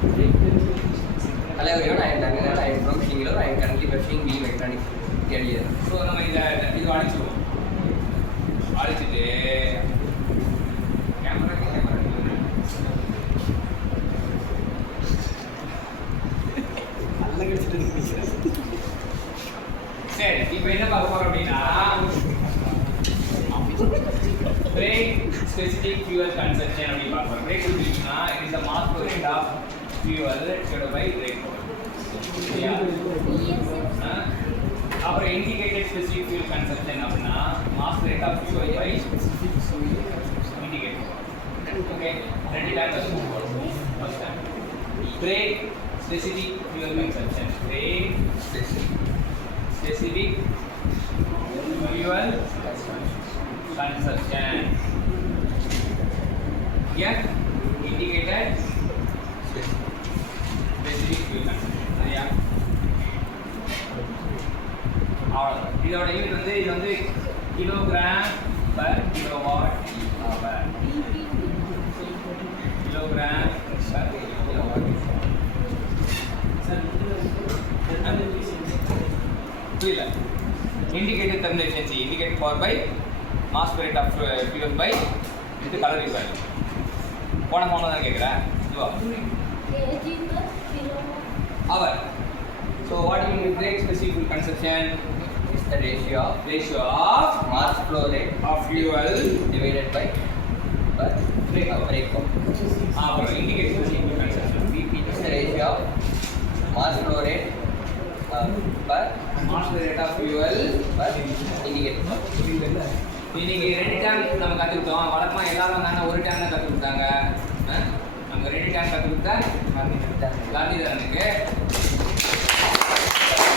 Hello everyone, I am Dhananjay. I am from Shingalore. I am currently pursuing BE Mechanics third year. So நம்ம இது அடிச்சிடுவோம். அடிச்சுட்டு camera சரி, இப்போ என்ன பார்க்க போறோம் அப்படின்னா பிரேக் ஸ்பெசிஃபிக் ஃபியூவல் கன்சம்ப்ஷன் அப்படின்னு பார்க்க போறோம். பிரேக் எப்படின்னா it is the mass flow rate of fuel divided by brake சரியா? அப்புறம் இண்டிகேட்டட் ஸ்பெசிஃபிக் ஃபியூவல் கன்சம்ப்ஷன் அப்படின்னா mass rate of fuel by indicated. Okay, ரெண்டு டைம்ஸ் போடுவோம். First time brake specific fuel consumption. Brake specific fuel consumption. Here indicated specific fuel consumption. சரியா? அவ்வளவுதான். இதோட unit வந்து இது வந்து kilogram per kilowatt hour. Kilogram per kilowatt. புரியல? indicated thermal efficiency indicated power by mass per rate of fuel by இது calorie value. போன ஃபார்ம்ல தான் கேக்குறேன். இதுவா kg per kilowatt hour. So what you mean brake specific fuel consumption Is the ratio of mass flow rate of fuel divided by break. அப்புறம் indicated specific fuel consumption It is the ratio of mass flow rate per mass per rate of fuel per indicated. இன்னைக்கு ரெண்டு time நம்ம கற்றுக்கிட்டோம். வழக்கமாக எல்லாரும் தானே ஒரு time தான் கற்றுக் கொடுத்தாங்க. நம்ம ரெண்டு டைம் கற்றுக் கொடுத்தா காந்திதரனுக்கு